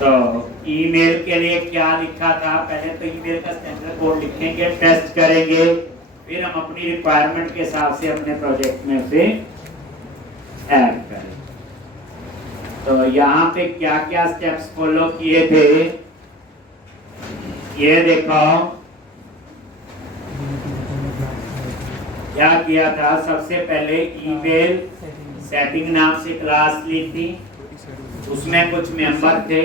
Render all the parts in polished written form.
तो ईमेल के लिए क्या लिखा था, पहले तो ईमेल का स्टैंडर्ड कोड लिखेंगे, टेस्ट करेंगे, फिर हम अपनी रिक्वायरमेंट के हिसाब से अपने प्रोजेक्ट में उसे ऐड करेंगे। तो यहाँ पे क्या क्या स्टेप्स फॉलो किए थे, ये देखो क्या किया था। सबसे पहले ईमेल सेटिंग नाम से क्लास ली थी, उसमें कुछ मेंबर थे,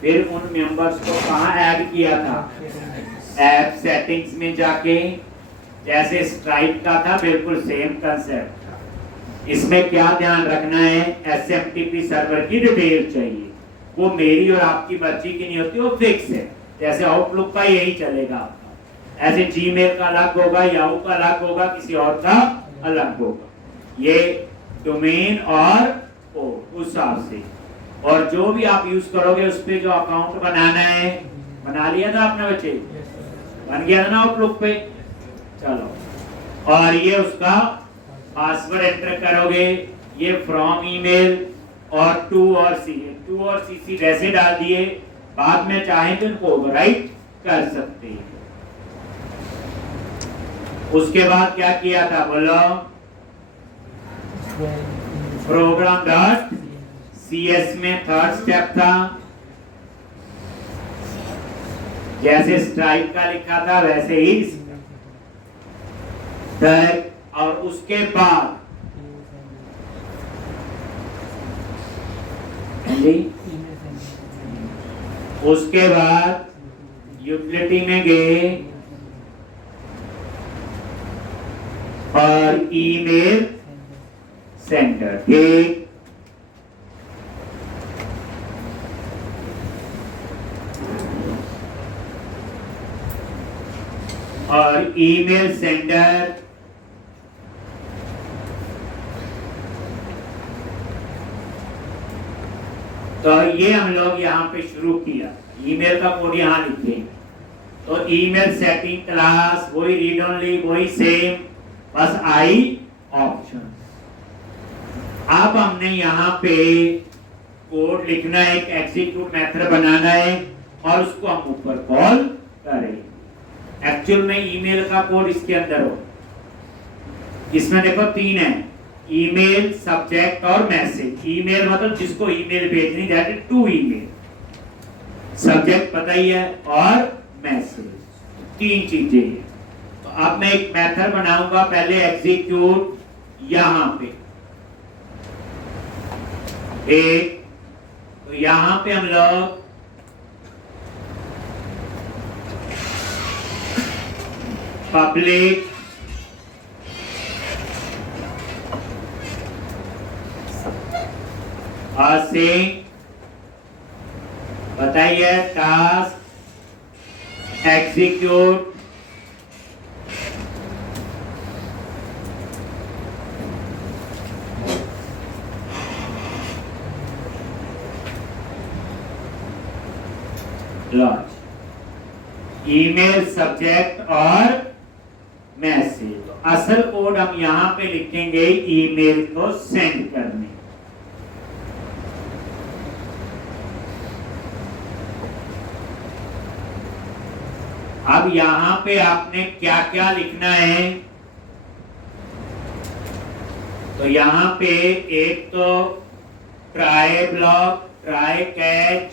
फिर उन मेंबर्स को कहाँ ऐड किया था, ऐप सेटिंग्स में जाके, जैसे स्ट्राइप का था बिल्कुल सेम कंसेप्ट था। इसमें क्या ध्यान रखना है, एसएमटीपी सर्वर की डिटेल चाहिए, वो मेरी और आपकी मर्जी की नहीं होती, वो फिक्स है। जैसे आउटलुक का यही चलेगा आपका, ऐसे जीमेल का अलग होगा, याहू का अलग होगा, किसी और का अलग होगा, ये डोमेन और उस हिसाब से। और जो भी आप यूज करोगे उस पे जो अकाउंट बनाना है, बना लिया था आपने बच्चे, बन गया था ना आउटलुक पे, चलो। और ये उसका पासवर्ड एंटर करोगे, ये फ्रॉम ईमेल और टू और सी वैसे डाल दिए, बाद में चाहे तो इनको ओवरराइट कर सकते हैं। उसके बाद क्या किया था बोलो, प्रोग्राम डॉट CS में थर्ड स्टेप था, जैसे स्ट्राइक का लिखा था वैसे ही और उसके बाद यूटिलिटी में गए और ईमेल सेंटर, ठीक। और ईमेल सेंडर तो ये हम लोग यहाँ पे शुरू किया, ईमेल का कोड यहाँ लिखे। तो ईमेल सेटिंग क्लास वही, रीड ओनली वही सेम, बस आई ऑप्शन। अब हमने यहाँ पे कोड लिखना है, एक एग्जीक्यूट मेथड बनाना है और उसको हम ऊपर कॉल करें। एक्चुअल में ईमेल का कोड इसके अंदर हो, इसमें देखो तीन है, ईमेल, सब्जेक्ट और मैसेज। ईमेल मतलब जिसको ईमेल भेजनी, that is to email, subject पता ही है, और मैसेज, तीन चीजें हैं। तो अब मैं एक मेथड बनाऊंगा, पहले एग्जीक्यूट यहां पे एक, तो यहां पे हम लोग पब्लिक असिंग, बताइए task execute, launch, email, subject और मैसेज। तो असल कोड हम यहां पे लिखेंगे ईमेल को सेंड करने। अब यहां पे आपने क्या क्या लिखना है, तो यहां पे एक तो ट्राई ब्लॉक, ट्राई कैच,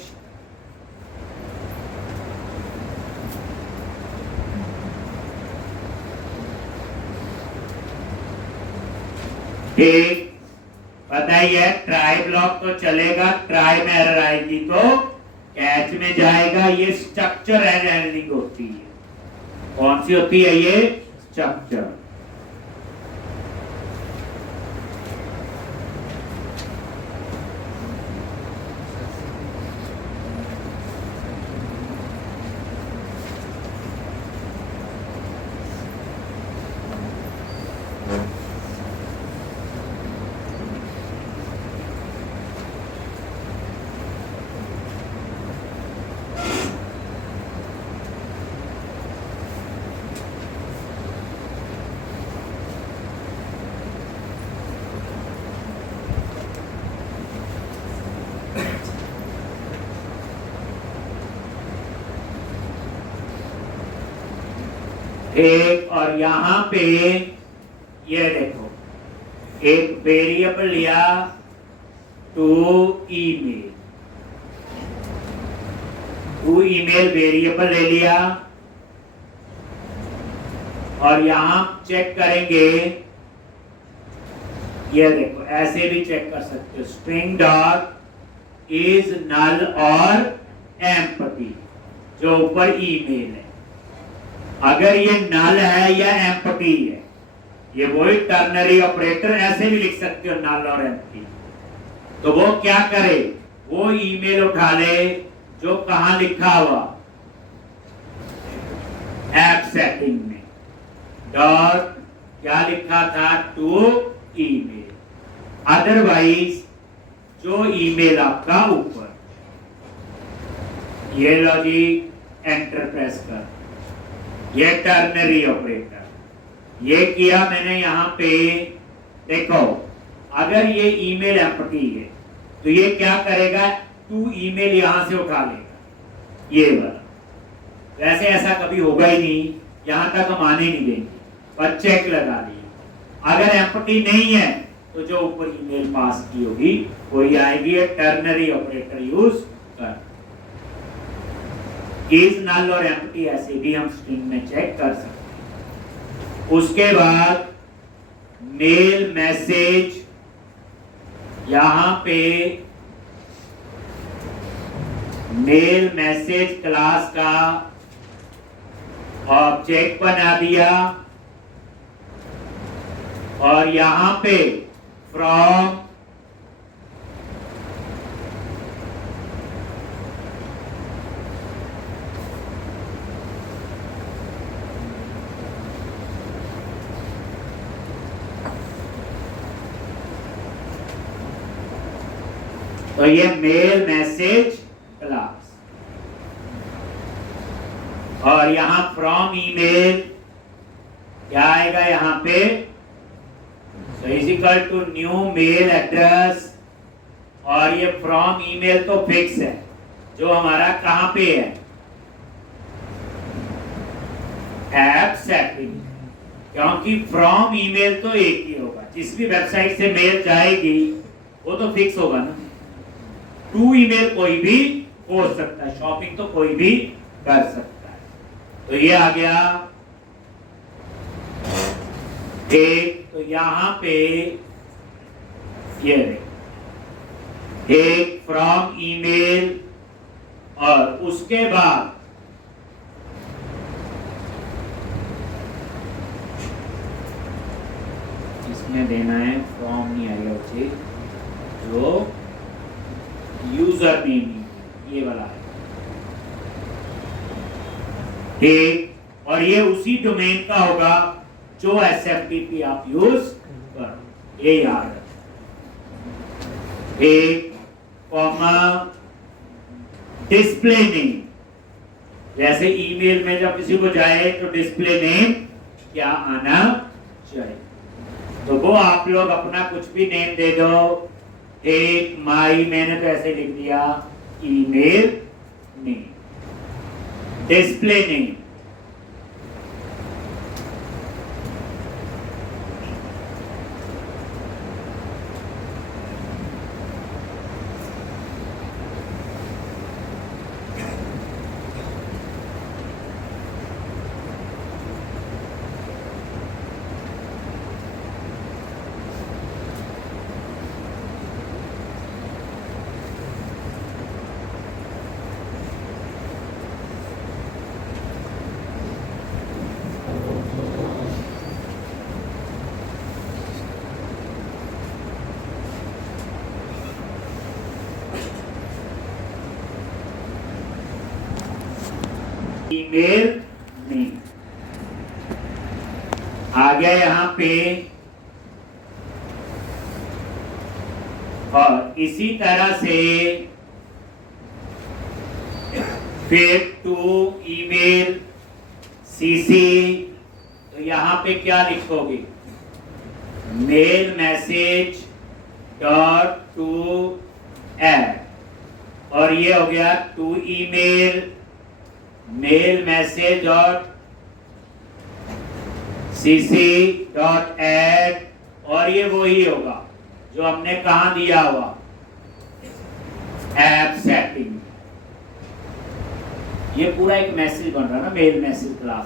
ठीक, बताइए ट्राई ब्लॉक तो चलेगा, ट्राई में एरर आएगी तो कैच में जाएगा। ये स्ट्रक्चर हैंडलिंग होती है, कौन सी होती है ये, स्ट्रक्चर। एक, और यहां पे ये देखो एक वेरिएबल लिया to email, to email variable ले लिया, और यहां चेक करेंगे, ये देखो ऐसे भी चेक कर सकते हो, स्ट्रिंग डॉट इज नल और एम्पटी, जो ऊपर ईमेल है। अगर ये नल है या एम्पटी है, ये वही टर्नरी ऑपरेटर, ऐसे भी लिख सकते हो नल और एम्पटी। तो वो क्या करे, वो ईमेल उठा ले जो कहां लिखा हुआ, ऐप सेटिंग में, डॉट क्या लिखा था, टू ईमेल। अदरवाइज जो ईमेल आपका ऊपर, ये लो जी, एंटर प्रेस कर, ये टर्नरी ऑपरेटर, ये किया मैंने। यहां पे देखो, अगर ये ईमेल एम्प्टी है तो ये क्या करेगा, टू ईमेल यहां से उठा लेगा, ये वाला। वैसे ऐसा कभी होगा ही नहीं, यहां तक हम आने नहीं देंगे, पर चेक लगा दिया। अगर एम्प्टी नहीं है तो जो ऊपर ईमेल पास की होगी वही आएगी। टर्नरी ऑपरेटर यूज कर, इज नल और एम्प्टी ऐसे भी हम स्ट्रिंग में चेक कर सकते हैं। उसके बाद मेल मैसेज, यहां पे मेल मैसेज क्लास का ऑब्जेक्ट बना दिया, और यहां पे फ्रॉम तो ये मेल मैसेज क्लास, और यहां फ्रॉम ईमेल क्या आएगा, यहां पे is equal to new mail address, और ये फ्रॉम ईमेल तो फिक्स है, जो हमारा कहां पे है, ऐप सेटिंग, क्योंकि फ्रॉम ईमेल तो एक ही होगा, जिस भी वेबसाइट से मेल जाएगी वो तो फिक्स होगा ना। टू ईमेल कोई भी हो सकता है, शॉपिंग तो कोई भी कर सकता है। तो ये आ गया एक, तो यहां पे ये एक फ्रॉम ईमेल, और उसके बाद इसमें देना है फ्रॉम, नहीं आएगा उसे, जो यूजर नेम, ये वाला है ठीक, और ये उसी डोमेन का होगा जो SFTP आप यूज करो, ये याद है। एक कॉमा डिस्प्ले नेम, जैसे ईमेल में जब किसी को जाए तो डिस्प्ले नेम क्या आना चाहिए, तो वो आप लोग अपना कुछ भी नेम दे दो। एक माई, मैंने तो ऐसे लिख दिया, email name, display name, email name आ गया यहां पे, और इसी तरह से फिर टू ईमेल सीसी, तो यहां पे क्या लिखोगे, mail message dot to add, और ये हो गया to email mail message dot cc dot add, और ये वही होगा जो हमने कहा दिया हुआ ऐप सेटिंग। ये पूरा एक मैसेज बन रहा है ना, मेल मैसेज क्लास।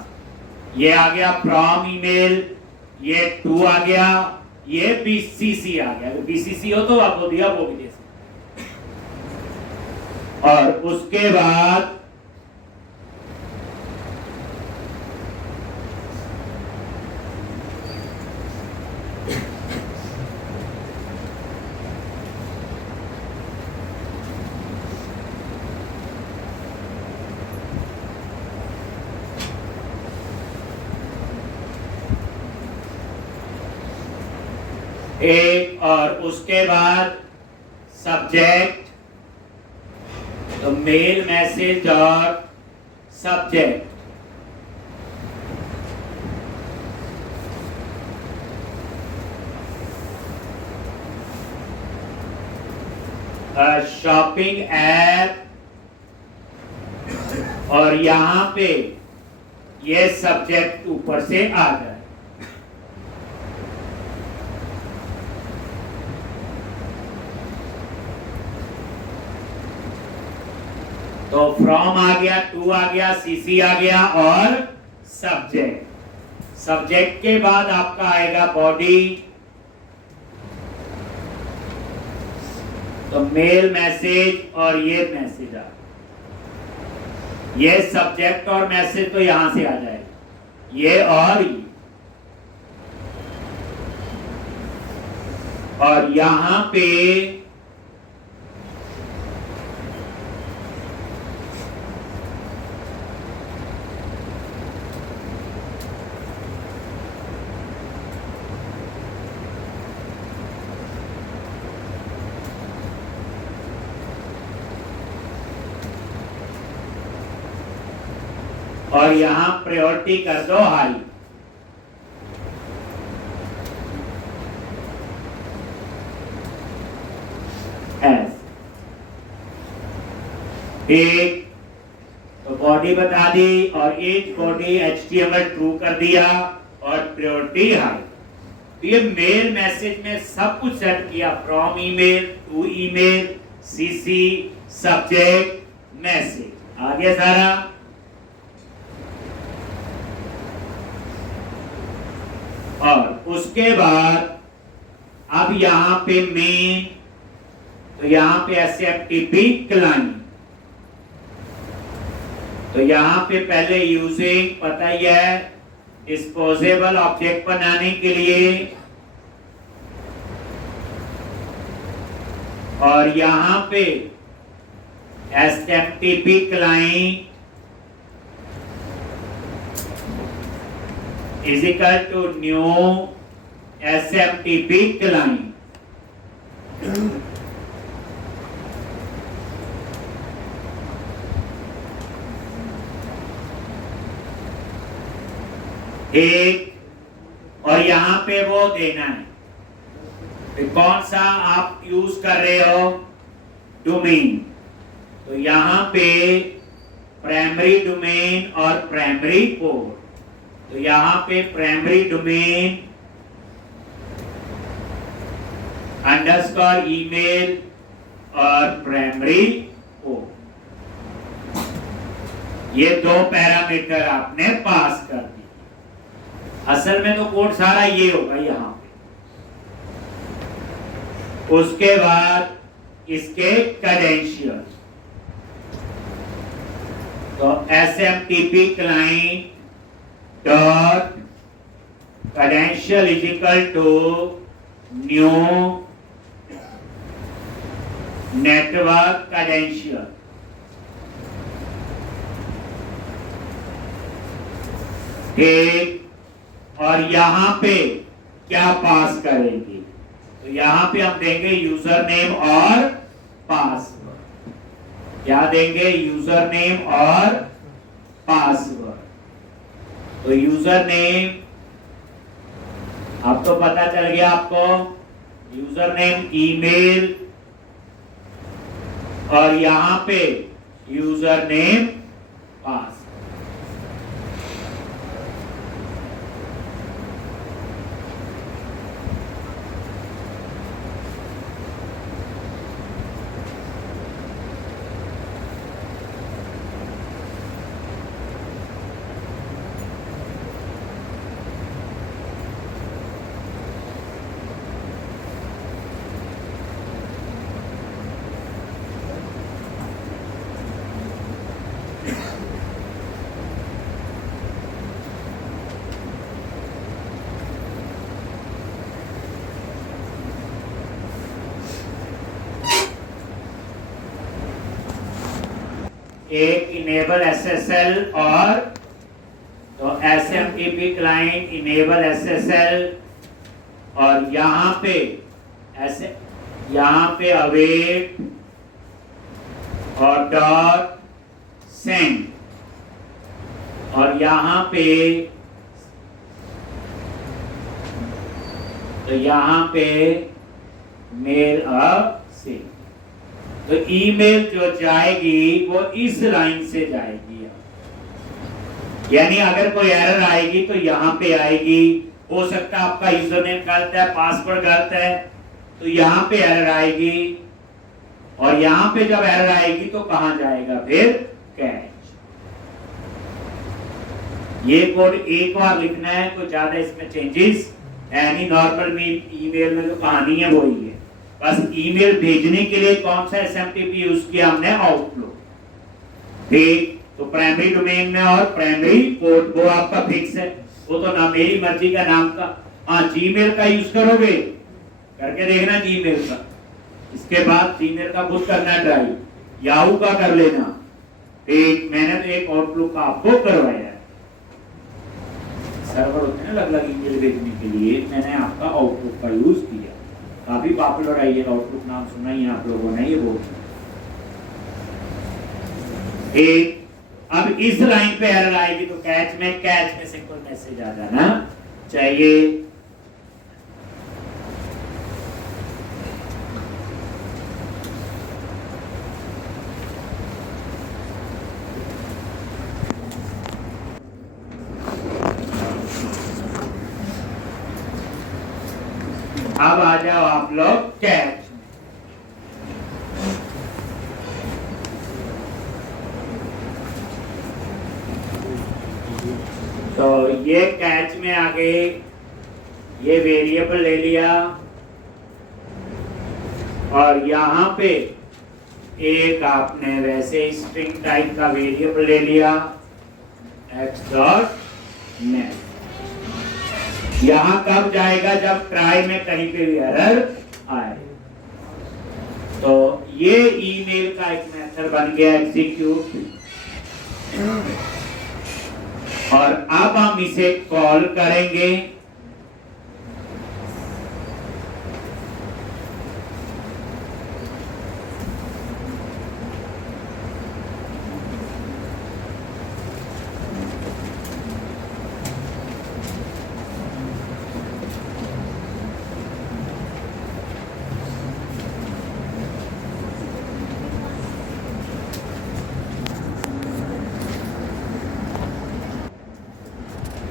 ये आ गया फ्रॉम ईमेल, ये टू आ गया, ये बीसीसी आ गया। अगर बीसीसी हो तो आपको दिया वो भी दे सकते। और उसके बाद एक, और उसके बाद सब्जेक्ट, तो मेल मैसेज और सब्जेक्ट। शॉपिंग ऐप, और यहां पे ये सब्जेक्ट ऊपर से आ जाए। तो फ्रॉम आ गया, टू आ गया, सीसी आ गया और सब्जेक्ट। सब्जेक्ट के बाद आपका आएगा बॉडी, तो मेल मैसेज और ये मैसेज आ, ये सब्जेक्ट और मैसेज तो यहां से आ जाएगा, ये और ये। और यहां पे और यहां प्रायोरिटी कर दो हाई। एक तो बॉडी बता दी, और एक बॉडी HTML ट्रू कर दिया और प्रायोरिटी हाई। तो ये मेल मैसेज में सब कुछ सेट किया, from email, to email, CC, subject, message, आगे सारा। और उसके बाद अब यहां पे मेन, तो यहां पे SMTP क्लाइंट, तो यहां पे पहले यूजिंग पता ही है, डिस्पोजेबल ऑब्जेक्ट बनाने के लिए, और यहां पे SMTP client is equal to new SMTP client। एक, और यहां पे वो देना है तो कौन सा आप यूज कर रहे हो, डोमेन। तो यहां पे प्राइमरी डोमेन और प्राइमरी कोड, तो यहां पे प्राइमरी डोमेन अंडरस्कोर ईमेल और प्राइमरी कोड, ये दो पैरामीटर आपने पास कर दिए। असल में तो कोड सारा ये होगा यहां पे। उसके बाद इसके क्रेडेंशियल, तो SMTP client dot credential is equal to new network credential। ठीक, और यहां पे क्या पास करेंगे, तो यहां पे हम देंगे यूजर नेम और पासवर्ड। क्या देंगे, यूजर नेम और पासवर्ड। तो यूजर नेम अब तो पता चल गया आपको, यूजर नेम ईमेल, और यहां पे यूजर नेम पास। एक इनेबल एसएसएल और तो एसएमटीपी क्लाइंट इनेबल एसएसएल और यहाँ पे ऐसे यहाँ पे अवेट और डॉट सेंड और यहाँ पे तो यहाँ पे मेल से तो ईमेल जो जाएगी वो इस लाइन से जाएगी, यानी अगर कोई एरर आएगी तो यहाँ पे आएगी। हो सकता है आपका यूजरनेम गलत है, पासवर्ड गलत है, तो यहाँ पे एरर आएगी और यहाँ पे जब एरर आएगी तो कहां जाएगा फिर कैच। ये कोड एक बार लिखना है, तो ज्यादा इसमें चेंजेस है नहीं। नॉर्मल ईमेल में जो कहानी है वही है, बस ईमेल भेजने के लिए कौन सा एसएमटीपी यूज किया हमने, आउटलुक। ठीक, तो प्राइमरी डोमेन में और प्राइमरी पोर्ट वो आपका फिक्स है, वो तो ना मेरी मर्जी का नाम का। हाँ, जीमेल का यूज करोगे, करके देखना जीमेल का, इसके बाद जीमेल का खुद करना ट्राई, याहू का कर लेना। ठीक, मैंने तो एक आउटलुक का आपको करवाया है। सर्वर होते हैं ना अलग अलग ईमेल भेजने के लिए, मैंने आपका आउटलुक का यूज किया। काफी पॉपुलर है ये आउटलुक, नाम सुना ही आप लोगों ने ये वो। एक अब इस लाइन पे एरर आएगी तो कैच में सिंपल मैसेज आ जाना चाहिए। अब आ जाओ आप लोग कैच। तो ये कैच में आगे ये वेरिएबल ले लिया और यहाँ पे एक आपने वैसे स्ट्रिंग टाइप का वेरिएबल ले लिया x.net। यहाँ कब जाएगा, जब ट्राई में कहीं पे भी एरर आए। तो ये ईमेल का एक मेथड बन गया एग्जीक्यूट, और अब हम इसे कॉल करेंगे।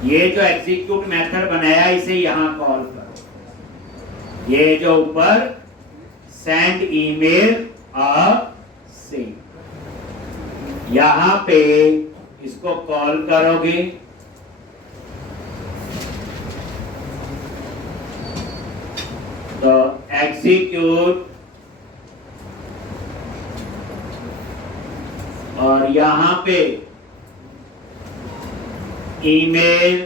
ये जो एग्जीक्यूट मेथड बनाया इसे यहां कॉल करो। ये जो ऊपर सेंड ईमेल से यहां पे इसको कॉल करोगे तो एग्जीक्यूट और यहां पे ईमेल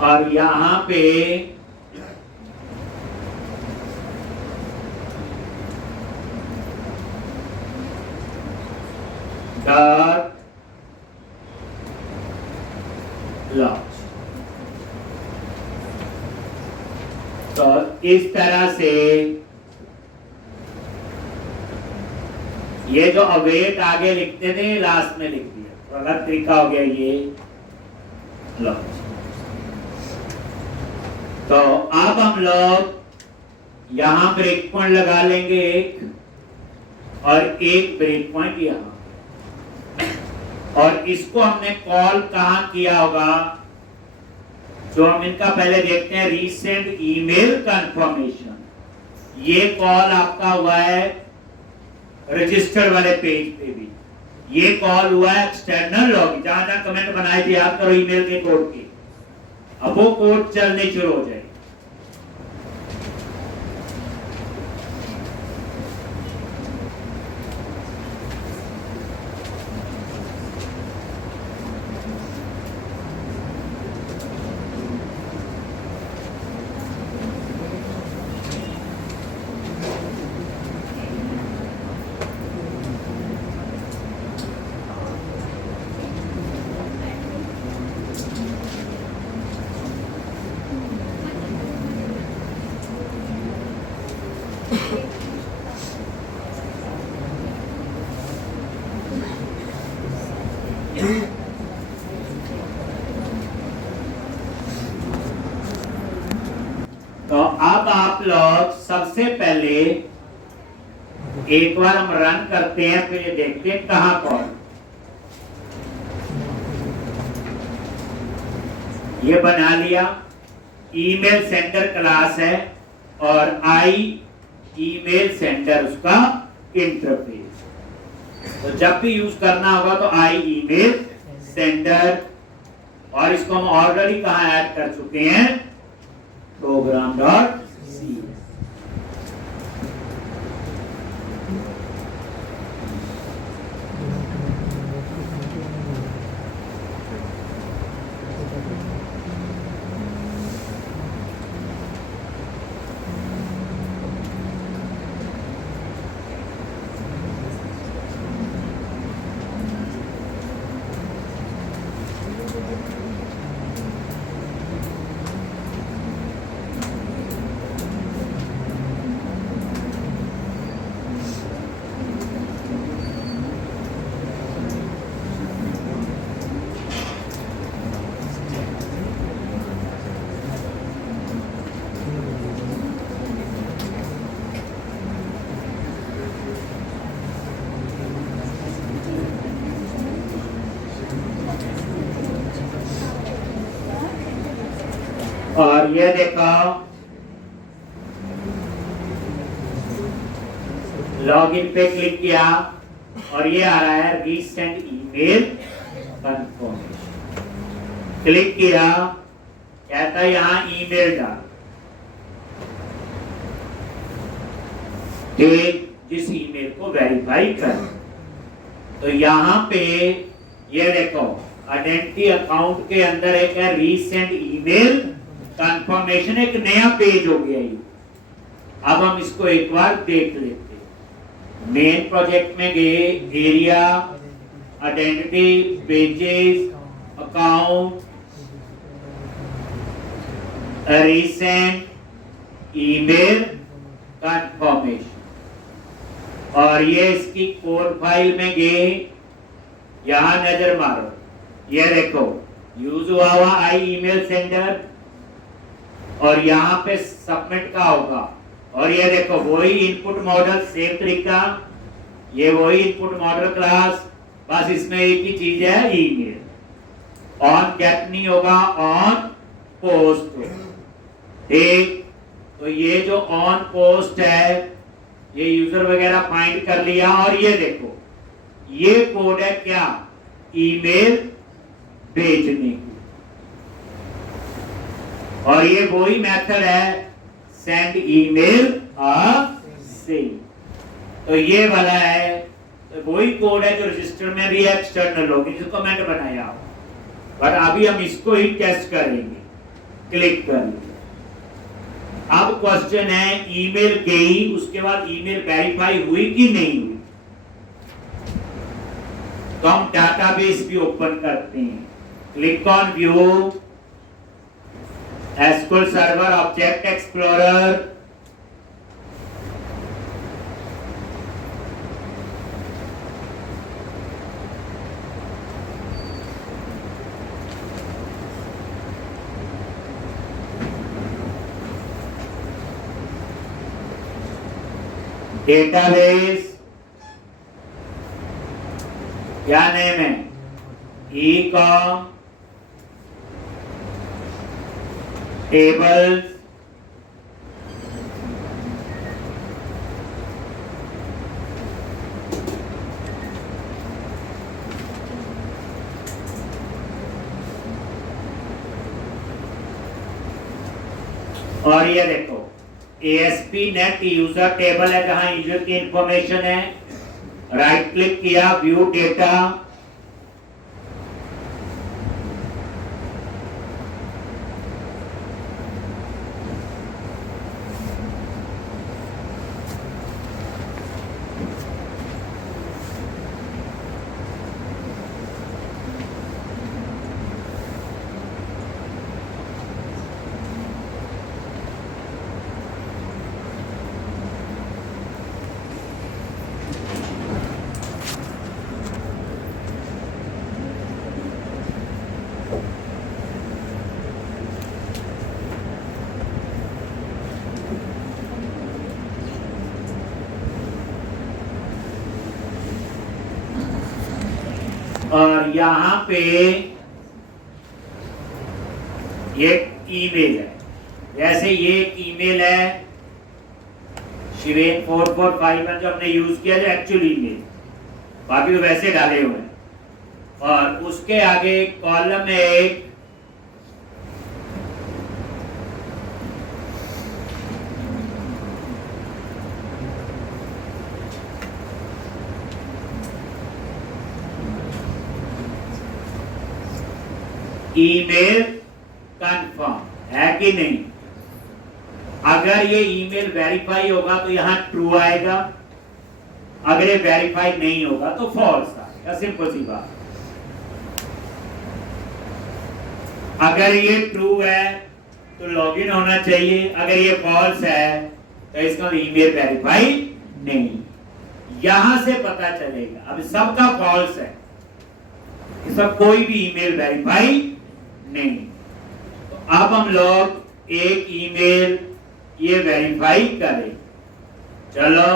और यहां पे लॉन्च। तो इस तरह से ये जो अवेट आगे लिखते थे लास्ट में लिख दिया, तो अलग तरीका हो गया ये लॉन्च। तो अब हम लोग यहां ब्रेक पॉइंट लगा लेंगे एक, और एक ब्रेक पॉइंट यहां, और इसको हमने कॉल कहां किया होगा, जो हम इनका पहले देखते हैं रीसेंट ईमेल कंफर्मेशन। ये कॉल आपका हुआ है रजिस्टर वाले पेज पे भी, ये कॉल हुआ है एक्सटर्नल लॉग, जहां जहां कमेंट बनाए थे याद करो ईमेल के कोड के, अब वो कोड चलने शुरू हो जाए। अब आप लोग सबसे पहले एक बार हम रन करते हैं, फिर ये देखते हैं कहां पर ये बना लिया। ईमेल सेंडर क्लास है और आई ईमेल सेंडर उसका इंटरफेस। तो जब भी यूज करना होगा तो आई ईमेल सेंडर, और इसको हम ऑलरेडी कहां ऐड कर चुके हैं, program.c। और ये देखो लॉगिन पे क्लिक किया और ये आ रहा है रीसेंट ईमेल कंफर्मेशन। क्लिक किया, कहता है यहां ईमेल डाल, जिस ईमेल को वेरीफाई कर। तो यहां पे ये देखो आइडेंटिटी अकाउंट के अंदर एक है रीसेंट ईमेल कंफर्मेशन, एक नया पेज हो गया ये। अब हम इसको एक बार देख लेते हैं। मेन प्रोजेक्ट में गए, area, identity, pages, account, recent email confirmation, और ये इसकी कोड फाइल में गए, यहां नजर मारो, ये देखो यूज हुआ आई ईमेल सेंडर, और यहाँ पे सबमिट का होगा। और ये देखो वही इनपुट मॉडल, सेम तरीका, ये वही इनपुट मॉडल क्लास, बस इसमें एक ही चीज है ईमेल। ऑन गेट नहीं होगा, ऑन पोस्ट। ठीक, तो ये जो ऑन पोस्ट है ये यूजर वगैरह फाइंड कर लिया। और ये देखो ये कोड है क्या, ईमेल भेजने की, और ये वही मेथड है सेंड ईमेल से। तो ये वाला है, तो वही कोड है जो रजिस्टर में भी है, एक्सटर्नल लॉगिन जिसको मैंने बनाया, बट अभी हम इसको ही टेस्ट करेंगे। क्लिक कर, अब क्वेश्चन है ईमेल गई, उसके बाद ईमेल वेरीफाई हुई कि नहीं हुई। तो हम डाटाबेस भी ओपन करते हैं। Click on view, SQL server, object explorer, database, क्या नेम है, ecom, टेबल्स, और ये देखो ASP नेट यूजर टेबल है जहां यूजर की इंफॉर्मेशन है। राइट क्लिक किया, व्यू डेटा, यहाँ पे ये ईमेल है, जैसे ये ईमेल है शिवेन 4451 जो हमने यूज किया जो एक्चुअल ईमेल, बाकी तो वैसे डाले हुए हैं। और उसके आगे कॉलम है एक ईमेल कंफर्म है कि नहीं। अगर ये ईमेल वेरीफाई होगा तो यहां ट्रू आएगा, अगर ये वेरीफाई नहीं होगा तो फॉल्स आएगा, सिंपल सी बात। अगर ये ट्रू है तो लॉगिन होना चाहिए, अगर ये फॉल्स है तो इसका ईमेल वेरीफाई नहीं। यहां से पता चलेगा, अब सबका फॉल्स है, इसका कोई भी ईमेल वेरीफाई नहीं। तो अब हम लोग एक ईमेल ये वेरीफाई करें। चलो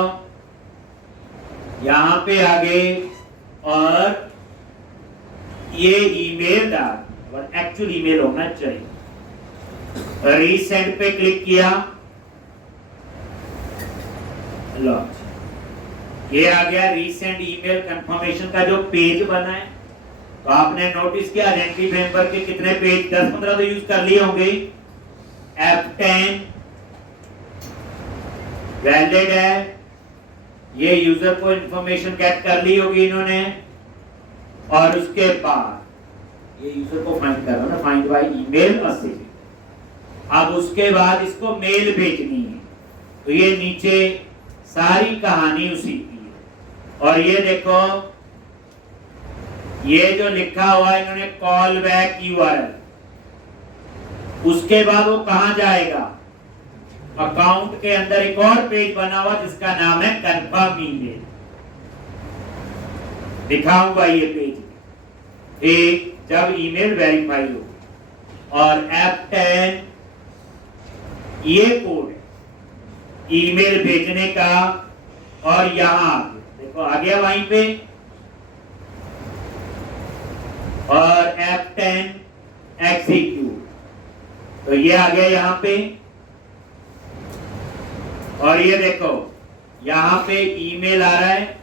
यहां पे आगे और ये ईमेल डाल और एक्चुअल ईमेल होना चाहिए। रीसेंड पे क्लिक किया, लो ये आ गया रीसेंड ईमेल कंफर्मेशन का जो पेज बना है। तो आपने नोटिस किया आइडेंटिटी फ्रेमवर्क के कितने पेज, 10-15 तो यूज कर लिए होंगे। F10 वैलिड है, ये यूजर को इंफॉर्मेशन गेट कर ली होगी इन्होंने, और उसके बाद ये यूजर को फाइंड कर रहा है ना, फाइंड बाय ईमेल असिस्ट। अब उसके बाद इसको मेल भेजनी है, तो ये नीचे सारी कहानी उसी की है। और ये देखो ये जो लिखा हुआ है इन्होंने कॉल बैक यूआरएल, उसके बाद वो कहां जाएगा, अकाउंट के अंदर एक और पेज बना हुआ जिसका नाम है कंफर्म ईमेल, दिखाऊंगा ये पेज एक जब ईमेल वेरीफाई हो। और F10 ये कोड है ईमेल भेजने का, और यहां देखो आ गया वहीं पे, और F10 एग्जीक्यूट, तो ये आ गया यहां पे। और ये देखो यहां पे ईमेल आ रहा है,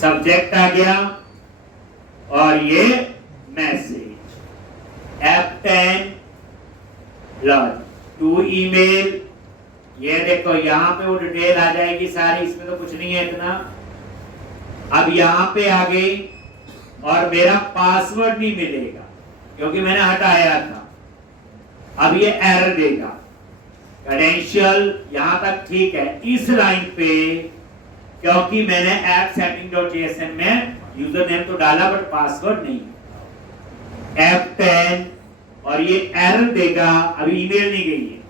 सब्जेक्ट आ गया, और ये message F10 log to email. ये देखो यहां पे वो डिटेल आ जाएगी सारी, इसमें तो कुछ नहीं है इतना। अब यहां पे आ गई, और मेरा पासवर्ड नहीं मिलेगा क्योंकि मैंने हटाया था। अब ये एरर देगा, क्रेडेंशियल यहां तक ठीक है, इस लाइन पे क्योंकि मैंने app-setting.jsn में यूजर नेम तो डाला बट पासवर्ड नहीं। F10 और ये एरर देगा, अभी ईमेल नहीं गई है।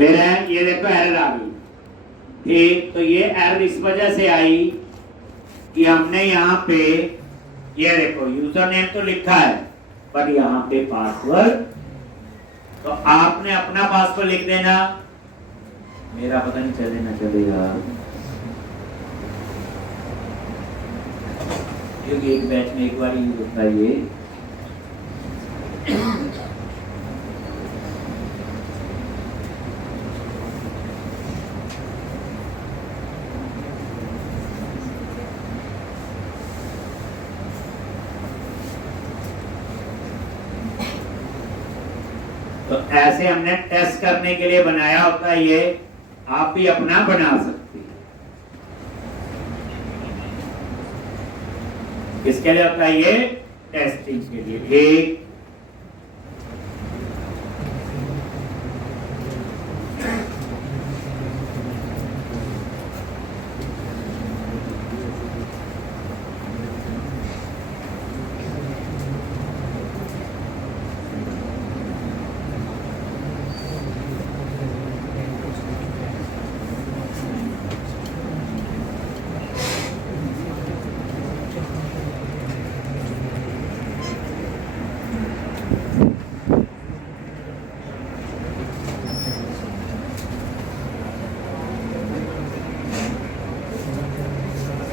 मेरा ये देखो एरर आ गई, ठीक। तो ये एरर इस वजह से आई कि हमने यहाँ पे ये देखो यूजर नेम तो लिखा है बट यहाँ पे पासवर्ड, तो आपने अपना पासवर्ड लिख देना, मेरा पता नहीं चलेगा क्योंकि एक बैच में एक बार ही होता है ये। तो ऐसे हमने टेस्ट करने के लिए बनाया होता है, ये आप भी अपना बना सकते हैं। किसके लिए होता है ये, टेस्टिंग के लिए, ठीक।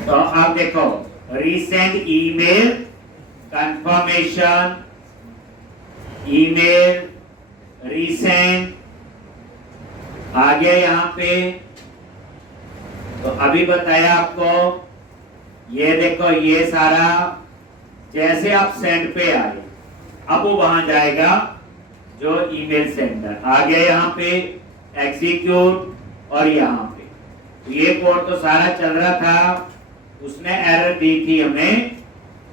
तो आप देखो recent email confirmation, email recent आ गया यहाँ पे। तो अभी बताया आपको, ये देखो ये सारा जैसे आप सेंड पे आए अब वो वहां जाएगा जो ईमेल सेंडर आ गया यहाँ पे एग्जीक्यूट और यहाँ पे। तो ये कोड तो सारा चल रहा था, उसने एरर दी थी हमें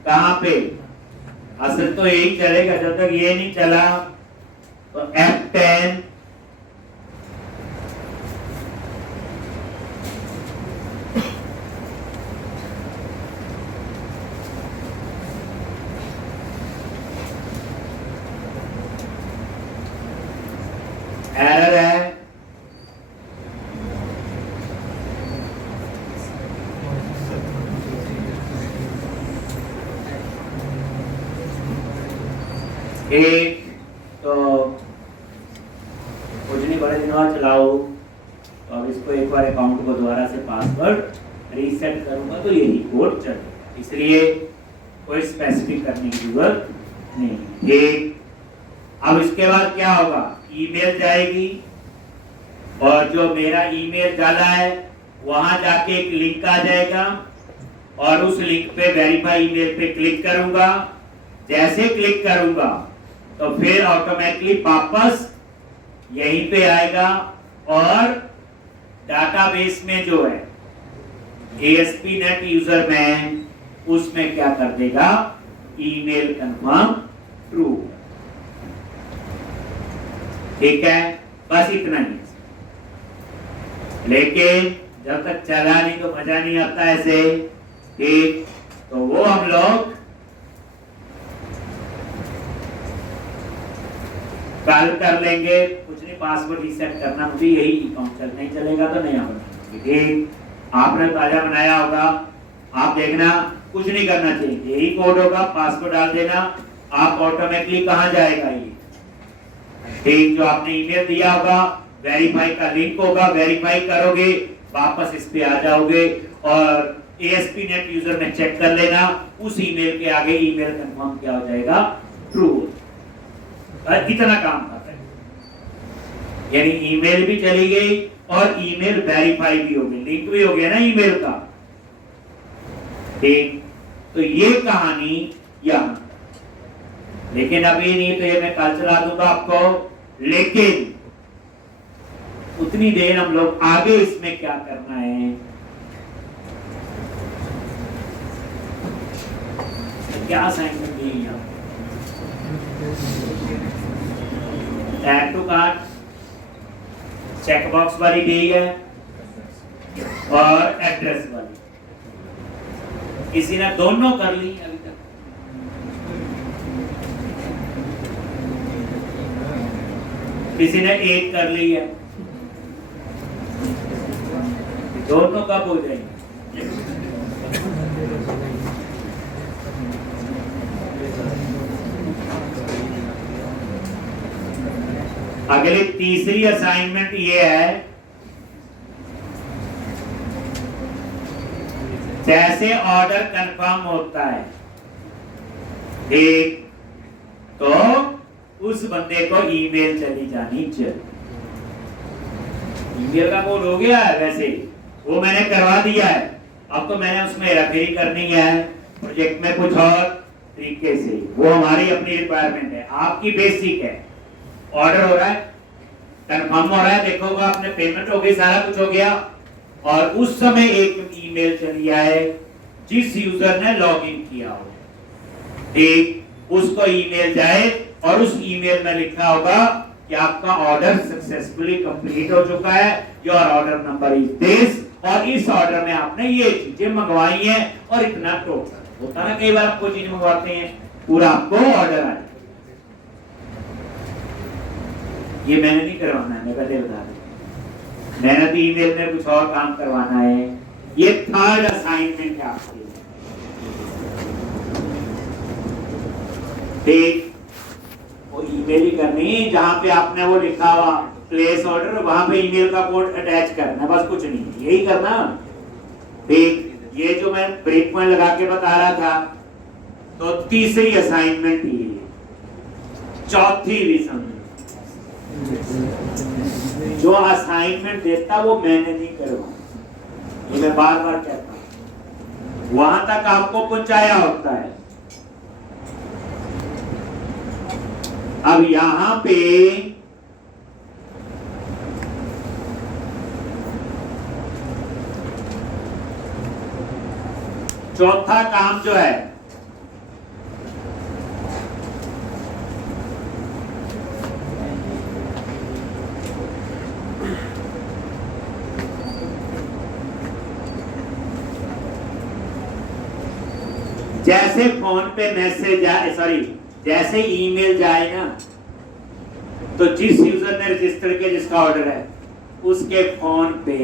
कहां पे, असल तो यही चलेगा जब तक ये नहीं चला। तो F10 एरर है। एक तो कुछ नहीं, बड़े दिनों बाद चलाओ तो अब इसको एक बार अकाउंट को दोबारा से पासवर्ड रीसेट करूंगा तो यही कोड चलेगा, इसलिए कोई स्पेसिफिक करने की जरूरत नहीं। एक अब इसके बाद क्या होगा, ईमेल जाएगी और जो मेरा ईमेल डाला है वहां जाके एक लिंक आ जाएगा और उस लिंक पे वेरीफाई ईमेल पे क्लिक करूंगा। जैसे क्लिक करूंगा तो फिर ऑटोमेटिकली वापस यहीं पे आएगा और डाटाबेस में जो है ASP.NET यूजर में उसमें क्या कर देगा, ईमेल कंफर्म ट्रू। ठीक है, बस इतना ही। लेकिन जब तक चला नहीं तो मजा नहीं आता ऐसे। ठीक, तो वो हम लोग कल कर लेंगे। कुछ नहीं, पासवर्ड रीसेट करना मुझे यही अकाउंट चल नहीं चलेगा तो नया बनाएंगे। ठीक, आपने ताजा बनाया होगा, आप देखना कुछ नहीं करना चाहिए, यही कोड होगा, पासवर्ड डाल देना, आप ऑटोमेटिकली कहां जाएगा ये। ठीक, जो आपने ईमेल दिया होगा वेरीफाई का लिंक होगा, वेरीफाई करोगे वापस इस पे आ जाओगे और ASP.NET यूजर में चेक कर लेना, उस ईमेल के आगे ईमेल कंफर्म क्या हो जाएगा, ट्रू। इतना काम करता है, यानी ईमेल भी चली गई और ईमेल वेरीफाई भी हो गई, लिंक भी हो गया ना ईमेल का। ठीक, तो ये कहानी यहाँ, लेकिन अभी नहीं तो ये मैं कल चला दूंगा आपको। लेकिन उतनी देर हम लोग आगे इसमें क्या करना है, क्या असाइनमेंट दी है, ऐड टू कार्ट चेकबॉक्स वाली दी है और एड्रेस वाली। किसी ने दोनों कर ली अभी तक? किसी ने एक कर ली है? दोनों कब हो जाएंगे? अगली तीसरी असाइनमेंट ये है, जैसे ऑर्डर कंफर्म होता है ठीक, तो उस बंदे को ईमेल चली जानी चाहिए। ईमेल का कोड हो गया है, वैसे वो मैंने करवा दिया है, अब तो मैंने उसमें हेराफेरी करनी है प्रोजेक्ट में कुछ और तरीके से, वो हमारी अपनी रिक्वायरमेंट है, आपकी बेसिक है। ऑर्डर हो रहा है, कंफर्म हो रहा है, देखोगा आपने पेमेंट हो गई, सारा कुछ हो गया और उस समय एक ईमेल चली आए जिस यूजर ने लॉगिन किया हो, ठीक, उसको ईमेल जाए और उस ईमेल में लिखा होगा कि आपका ऑर्डर सक्सेसफुली कंप्लीट हो चुका है, your order number is this, और इस ऑर्डर में आपने ये चीजें मंगवाई हैं और इतना टोटल होता ना, कई बार आप कोई चीज मंगवाते हैं पूरा आपको ऑर्डर आ जाए। ये मैंने नहीं करवाना है, मैं पहले बता दूं, मैंने तो ईमेल में कुछ और काम करवाना है। ये थर्ड असाइनमेंट है आपके लिए, ठीक, वो ईमेल ही करनी, जहां पे आपने वो लिखा हुआ प्लेस ऑर्डर, वहां पे ईमेल का कोड अटैच करना, बस कुछ नहीं, यही करना, ठीक। ये जो मैं ब्रेक पॉइंट लगा के बता रहा था, तो तीसरी असाइनमेंट ये, चौथी भी समझ। जो असाइनमेंट देता वो मैंने नहीं करवाया, ये मैं बार बार कहता हूं, वहां तक आपको पहुंचाया होता है। अब यहां पे चौथा काम जो है, जैसे फोन पे मैसेज आए, सॉरी जैसे ईमेल जाए ना, तो जिस यूजर ने रजिस्टर किया, जिसका ऑर्डर है, उसके फोन पे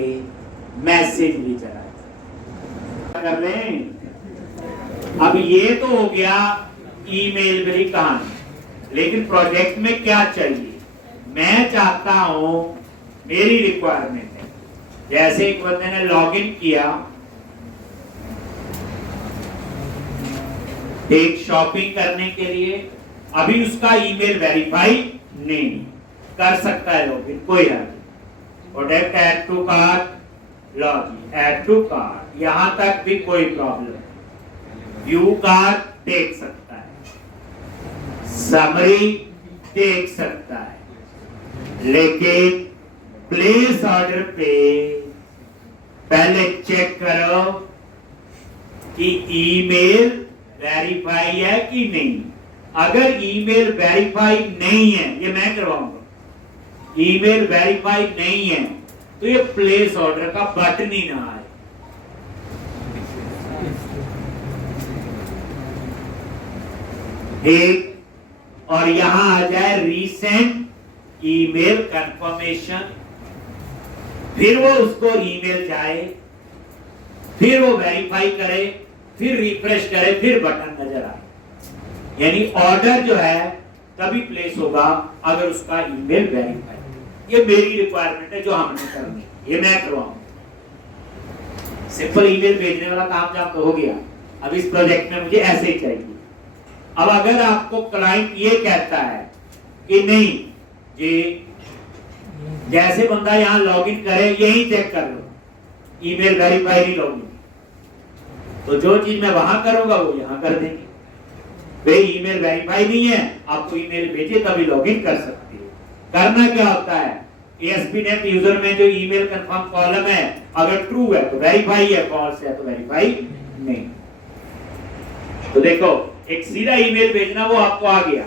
मैसेज भी चला कर रहे हैं। अब ये तो हो गया ईमेल वाली कहानी, लेकिन प्रोजेक्ट में क्या चाहिए? मैं चाहता हूं, मेरी रिक्वायरमेंट है, जैसे एक बंदे ने लॉगिन किया एक शॉपिंग करने के लिए, अभी उसका ईमेल वेरीफाई नहीं कर सकता है लॉगिन, कोई product add to cart, login add to cart, यहां तक भी कोई प्रॉब्लम। व्यू कार्ट देख सकता है, समरी देख सकता है, लेकिन प्लेस ऑर्डर पे पहले चेक करो कि ईमेल वेरीफाई है कि नहीं। अगर ईमेल वेरीफाई नहीं है, ये मैं करवाऊंगा, ईमेल वेरीफाई नहीं है तो ये प्लेस ऑर्डर का बटन ही ना आए। एक, और यहां आ जाए रीसेंट ईमेल कंफर्मेशन, फिर वो उसको ईमेल जाए, फिर वो वेरीफाई करे, फिर रिफ्रेश करे, फिर बटन नजर आए। यानी ऑर्डर जो है तभी प्लेस होगा अगर उसका ईमेल वेरीफाई। ये मेरी रिक्वायरमेंट है जो हमने करनी, ये मैं करवाऊंगा। सिंपल ईमेल भेजने वाला काम जब तो हो गया, अब इस प्रोजेक्ट में मुझे ऐसे ही चाहिए। अब अगर आपको क्लाइंट ये कहता है कि नहीं जी, जैसे बंदा यहाँ लॉगिन करे यही चेक कर लो, ईमेल वेरीफाई नहीं लॉगिन, तो जो चीज मैं वहां करूंगा वो यहां कर देंगे। भाई ईमेल वेरीफाई नहीं है, आपको ईमेल भेजे तभी लॉगिन कर सकते हो। करना क्या होता है, ASP.NET यूजर में जो ईमेल कंफर्म कॉलम है, अगर ट्रू है तो वेरीफाई है, फॉल्स है तो वेरीफाई नहीं। तो देखो, एक सीधा ईमेल भेजना वो आपको आ गया।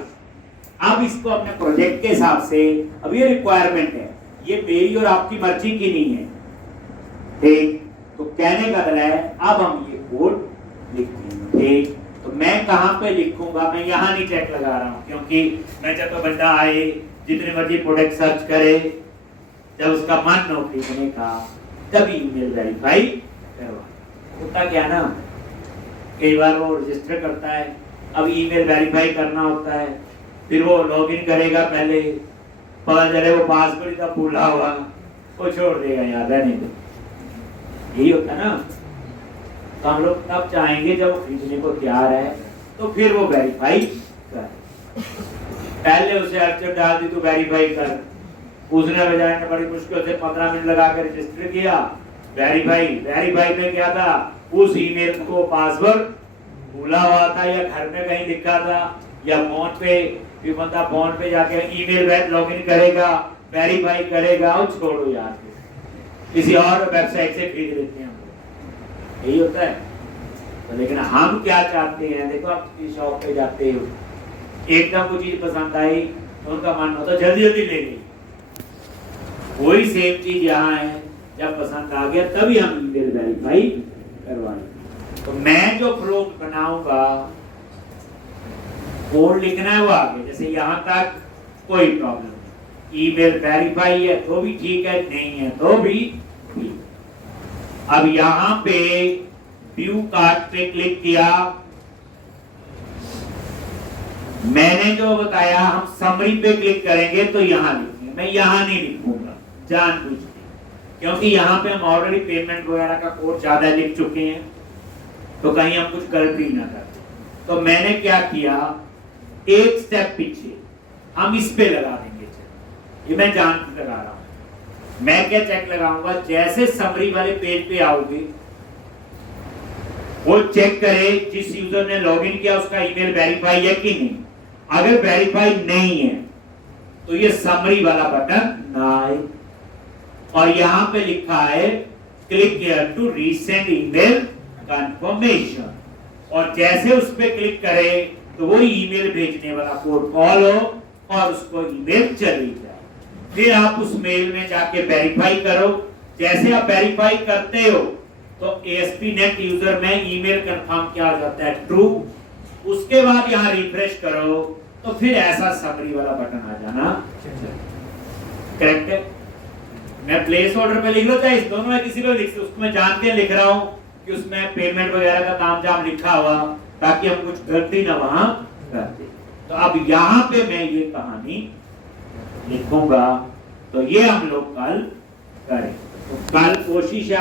अब इसको अपने प्रोजेक्ट के हिसाब से, अब ये रिक्वायरमेंट है, ये मेरी और आपकी मर्जी की नहीं है, ठीक? तो कहने का मतलब है अब हम ये कोड लिखेंगे, ठीक? तो मैं कहां पे लिखूंगा? मैं यहां नहीं चेक लगा रहा हूं, क्योंकि मैं जब तो बंदा आए, जितने मर्जी प्रोडक्ट सर्च करे, जब उसका मन हो खरीदने का, तभी ईमेल वेरीफाई करवा। होता क्या ना, कई बार वो रजिस्टर करता है, अब ईमेल वेरीफाई करना होता है, फिर वो लॉगिन करेगा, पहले पता चले वो पासवर्ड का भूला हुआ, वो छोड़ देगा यार, रहने दो। यही होता ना। तो हम लोग तब चाहेंगे जब वो खरीदने को तैयार है, तो फिर वो वेरीफाई कर। पहले उसे अर्चर डाल दी तो वेरीफाई कर, उसने बजाय ने बड़ी मुश्किल से 15 मिनट लगा कर रजिस्टर किया, वेरीफाई में क्या था, उस ईमेल को पासवर्ड भूला हुआ था, या घर में कहीं लिखा था, या फोन पे, फिर बंदा फोन पे जाके ईमेल लॉगिन करेगा, वेरीफाई करेगा, और छोड़ो यार, किसी और वेबसाइट से खरीद लेते हैं, यही होता है। तो लेकिन हम क्या चाहते हैं, देखो आप किसी शॉप पे जाते हो, एकदम कोई चीज पसंद आई तो उनका मन होता है जल्दी जल्दी ले ली। वही सेम चीज यहाँ है, जब पसंद आ गया तभी हम ईमेल वेरीफाई करवाएंगे। तो मैं जो फ्लो बनाऊंगा, कोड लिखना है वो आगे, जैसे यहाँ तक कोई प्रॉब्लम नहीं, ईमेल वेरीफाई है तो भी ठीक है, नहीं है तो भी ठीक। अब यहाँ पे व्यू कार्ट पे क्लिक किया, मैंने जो बताया हम समरी पे क्लिक करेंगे तो यहाँ लिखेंगे, मैं यहाँ नहीं लिखूंगा जानबूझ के, क्योंकि यहाँ पे हम ऑलरेडी पेमेंट वगैरह का कोड ज्यादा लिख चुके हैं, तो कहीं हम कुछ गलती ना कर। तो मैंने क्या किया, एक स्टेप पीछे हम इस पे लगा देंगे चेक। ये मैं जान के लगा रहा हूं। मैं क्या चेक लगाऊंगा, जैसे समरी वाले पेज पे आओगे वो चेक करे जिस यूजर ने लॉगिन किया उसका ईमेल वेरीफाई है कि नहीं। अगर वेरीफाई नहीं है तो ये समरी वाला बटन ना आए, और यहां पे लिखा है click here to resend email confirmation, और जैसे उस पे क्लिक करें तो वो ईमेल भेजने वाला प्रोटोकॉल हो और उसको ईमेल चली जाए। फिर आप उस मेल में जाके वेरीफाई करो। जैसे आप वेरीफाई करते हो तो ASP.NET यूजर में ईमेल कंफर्म किया जाता है ट्रू। उसके बाद यहां रिफ्रेश करो तो फिर ऐसा समरी वाला बटन आ जाना। करेक्ट है? मैं प्लेस ऑर्डर पे लिख लो चाहे इस दोनों में किसी को लिख, उसको मैं जान के लिख रहा हूं कि उसमें पेमेंट वगैरह का काम जाम लिखा हुआ, ताकि हम कुछ गलती ना वहां करते। तो अब यहां पे मैं ये कहानी लिखूंगा, तो ये हम लोग कल करें। तो कल कोशिश है